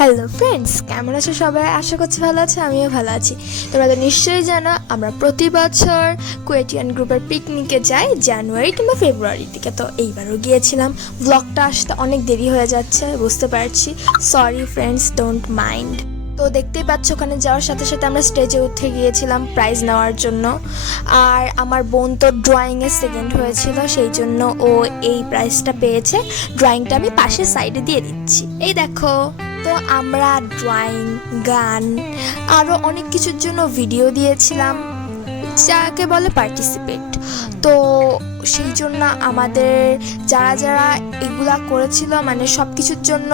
Hello friends, কেমন আছো সবাই? আশা করছি ভালো আছে, আমিও ভালো আছি। তোমরা তো নিশ্চয়ই জানো আমরা প্রতি বছর কুয়েটিয়ান গ্রুপের পিকনিকে যাই জানুয়ারি কিংবা ফেব্রুয়ারির দিকে। তো এইবারও গিয়েছিলাম। ব্লগটা আসতে অনেক দেরি হয়ে যাচ্ছে, বুঝতে পারছি, সরি ফ্রেন্ডস, ডোন্ট মাইন্ড। তো দেখতেই পাচ্ছ ওখানে যাওয়ার সাথে সাথে আমরা স্টেজে উঠে গিয়েছিলাম প্রাইজ নেওয়ার জন্য। আর আমার বোন তো ড্রয়িংয়ে সেকেন্ড হয়েছিল, সেই জন্য ও এই প্রাইজটা পেয়েছে। ড্রয়িংটা আমি পাশের সাইডে দিয়ে দিচ্ছি, এই দেখো। তো আমরা ড্রয়িং, গান, আরও অনেক কিছুর জন্য ভিডিও দিয়েছিলাম, যাকে বলে পার্টিসিপেট। তো সেই জন্য আমাদের যারা যারা এগুলা করেছিল, মানে সব কিছুর জন্য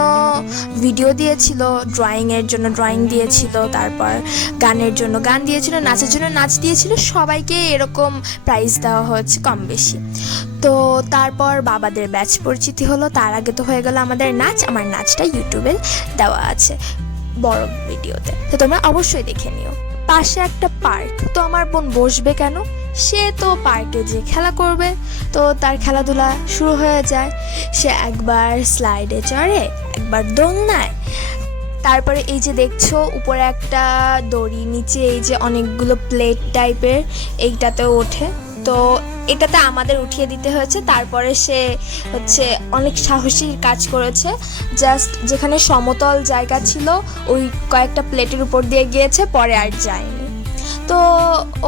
ভিডিও দিয়েছিল, ড্রয়িংয়ের জন্য ড্রয়িং দিয়েছিল, তারপর গানের জন্য গান দিয়েছিল, নাচের জন্য নাচ দিয়েছিল, সবাইকে এরকম প্রাইজ দেওয়া হয়েছে কম বেশি। তো তারপর বাবাদের ব্যাচ পরিচিতি হলো, তার আগে তো হয়ে গেল আমাদের নাচ। আমার নাচটা ইউটিউবে দেওয়া আছে বড় ভিডিওতে, তো তোমরা অবশ্যই দেখে নিও। পাশে একটা পার্ক, তো আমার বোন বসবে কেন, সে তো পার্কে যে খেলা করবে। তো তার খেলাধুলা শুরু হয়ে যায়, সে একবার স্লাইডে চড়ে, একবার দোলনায়, তারপরে এই যে দেখছো উপরে একটা দড়ি, নিচে এই যে অনেকগুলো প্লেট টাইপের, এইটাতেও ওঠে। তো এটাতে আমাদের উঠিয়ে দিতে হয়েছে। তারপরে সে অনেক সাহসী কাজ করেছে, জাস্ট যেখানে সমতল জায়গা ছিল ওই কয়েকটা প্লেটের উপর দিয়ে গিয়েছে, পরে আর যায়নি। তো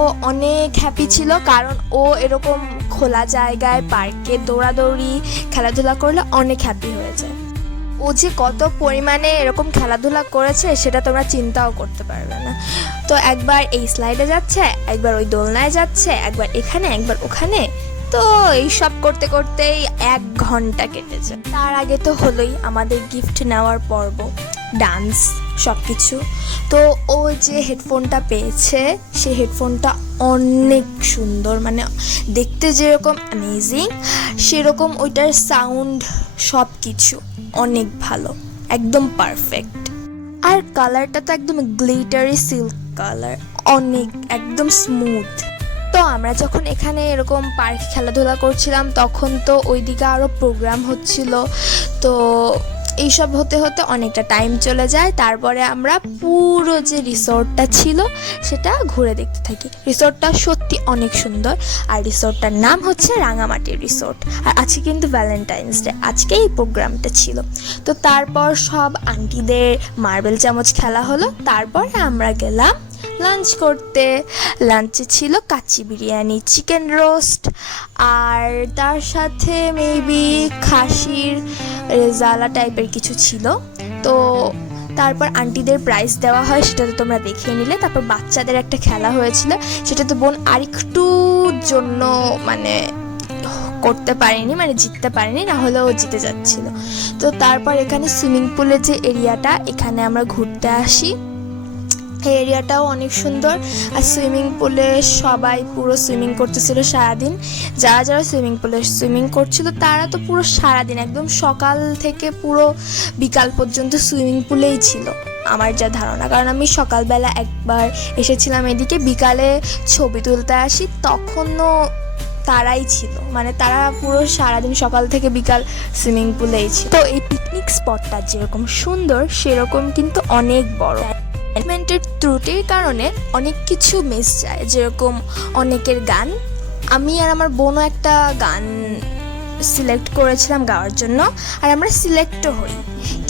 ও অনেক হ্যাপি ছিল, কারণ ও এরকম খোলা জায়গায় পার্কে দৌড়াদৌড়ি খেলাধুলা করলে অনেক হ্যাপি হয়ে যায়। ও যে কত পরিমাণে এরকম খেলাধুলা করেছে সেটা তোমরা চিন্তাও করতে পারবে না। তো একবার এই স্লাইডে যাচ্ছে, একবার ওই দোলনায় যাচ্ছে, একবার এখানে, একবার ওখানে। তো এইসব করতে করতেই 1 ঘন্টা কেটেছে। তার আগে তো হলোই আমাদের গিফট নেওয়ার পর্ব, ডান্স, সব কিছু। তো ও যে হেডফোনটা পেয়েছে, সেই হেডফোনটা অনেক সুন্দর, মানে দেখতে যেরকম অ্যামেজিং, সেরকম ওইটার সাউন্ড সব কিছু অনেক ভালো, একদম পারফেক্ট। আর কালারটা তো একদম গ্লিটারি সিল্ক কালার, অনেক একদম স্মুথ। তো আমরা যখন এখানে এরকম পার্ক খেলাধুলা করছিলাম, তখন তো ওইদিকে আরও প্রোগ্রাম হচ্ছিল। তো এইসব হতে হতে অনেকটা টাইম চলে যায়। তারপরে আমরা পুরো যে রিসোর্টটা ছিল সেটা ঘুরে দেখতে থাকি। রিসোর্টটা সত্যি অনেক সুন্দর, আর রিসোর্টটার নাম হচ্ছে রাঙামাটি রিসোর্ট। আর আজকে কিন্তু ভ্যালেন্টাইন্স ডে, আজকে এই প্রোগ্রামটা ছিল। তো তারপর সব আন্টিদের মার্বেল চামচ খেলা হলো, তারপরে আমরা গেলাম লাঞ্চ করতে। লাঞ্চে ছিল কাচ্চি বিরিয়ানি, চিকেন রোস্ট, আর তার সাথে মেবি খাসির রেজালা টাইপের কিছু ছিল। তো তারপর আন্টিদের প্রাইজ দেওয়া হয়, সেটা তো তোমরা দেখে নিলে। তারপর বাচ্চাদের একটা খেলা হয়েছিল, সেটা তো বোন আরেকটু জন্য মানে করতে পারেনি, মানে জিততে পারেনি, না হলে ও জিতে যাচ্ছিল। তো তারপর এখানে সুইমিং পুলের যে এরিয়াটা, এখানে আমরা ঘুরতে আসি। এই এরিয়াটাও অনেক সুন্দর। আর সুইমিং পুলে সবাই পুরো সুইমিং করতেছিল সারাদিন। যারা যারা সুইমিং পুলে সুইমিং করছিল তারা তো পুরো সারাদিন, একদম সকাল থেকে পুরো বিকাল পর্যন্ত সুইমিং পুলেই ছিল আমার যা ধারণা। কারণ আমি সকালবেলা একবার এসেছিলাম এদিকে, বিকালে ছবি তুলতে আসি, তখনও তারাই ছিল, মানে তারা পুরো সারাদিন সকাল থেকে বিকাল সুইমিং পুলেই ছিল। তো এই পিকনিক স্পটটা যেরকম সুন্দর, সেরকম কিন্তু অনেক বড়। ম্যানেজমেন্টের ত্রুটির কারণে অনেক কিছু মিস যায়, যেরকম অনেকের গান। আমি আর আমার বোনও একটা গান সিলেক্ট করেছিলাম গাওয়ার জন্য, আর আমরা সিলেক্টও হই,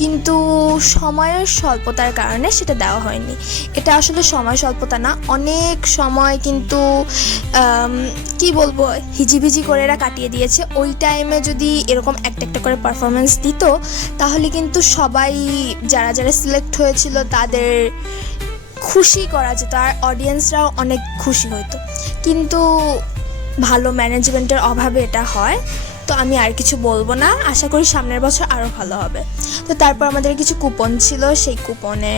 কিন্তু সময়ের স্বল্পতার কারণে সেটা দেওয়া হয়নি। এটা আসলে সময় স্বল্পতা না, অনেক সময় কিন্তু কি বলবো, হিজিবিজি করে এরা কাটিয়ে দিয়েছে। ওই টাইমে যদি এরকম একটা একটা করে পারফরমেন্স দিত, তাহলে কিন্তু সবাই যারা যারা সিলেক্ট হয়েছিল তাদের খুশি করা যেত, আর অডিয়েন্সরাও অনেক খুশি হতো। কিন্তু ভালো ম্যানেজমেন্টের অভাবে এটা হয়। তো আমি আর কিছু বলবো না, আশা করি সামনের বছর আরও ভালো হবে। তো তারপর আমাদের কিছু কুপন ছিল, সেই কুপনে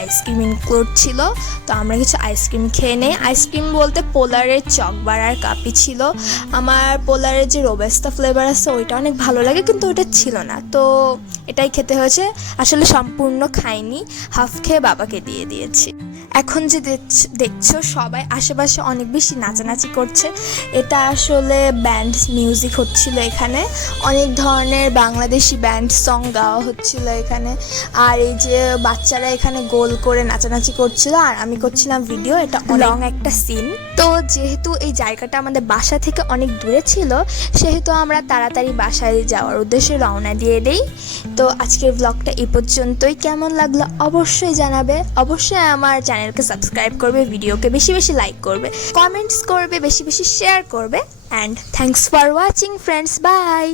আইসক্রিম ইনক্লুড ছিল। তো আমরা কিছু আইসক্রিম খেয়ে নেই। আইসক্রিম বলতে পোলারের চকবার আর কাপি ছিল। আমার পোলারের যে রোবেস্তা ফ্লেভার আছে ওইটা অনেক ভালো লাগে, কিন্তু ওইটা ছিল না, তো এটাই খেতে হয়েছে। আসলে সম্পূর্ণ খাইনি, হাফ খেয়ে বাবাকে দিয়ে দিয়েছি। এখন যে দেখছো সবাই আশেপাশে অনেক বেশি নাচানাচি করছে, এটা আসলে ব্যান্ড মিউজিক হচ্ছিল এখানে। অনেক ধরনের বাংলাদেশি ব্যান্ড সং গাওয়া হচ্ছিল এখানে। আর এই যে বাচ্চারা এখানে গোল করে নাচানাচি করছিল আর আমি করছিলাম ভিডিও। এটা লং একটা সিন। তো যেহেতু এই জায়গাটা আমাদের বাসা থেকে অনেক দূরে ছিল, সেহেতু আমরা তাড়াতাড়ি বাসায় যাওয়ার উদ্দেশ্যে রওনা দিয়ে দেই। তো আজকের ব্লগটা এই পর্যন্তই। কেমন লাগলো অবশ্যই জানাবে। অবশ্যই আমার চ্যানেলকে সাবস্ক্রাইব করবে, ভিডিওকে বেশি বেশি লাইক করবে, কমেন্টস করবে, বেশি বেশি শেয়ার করবে। And thanks for watching friends, by.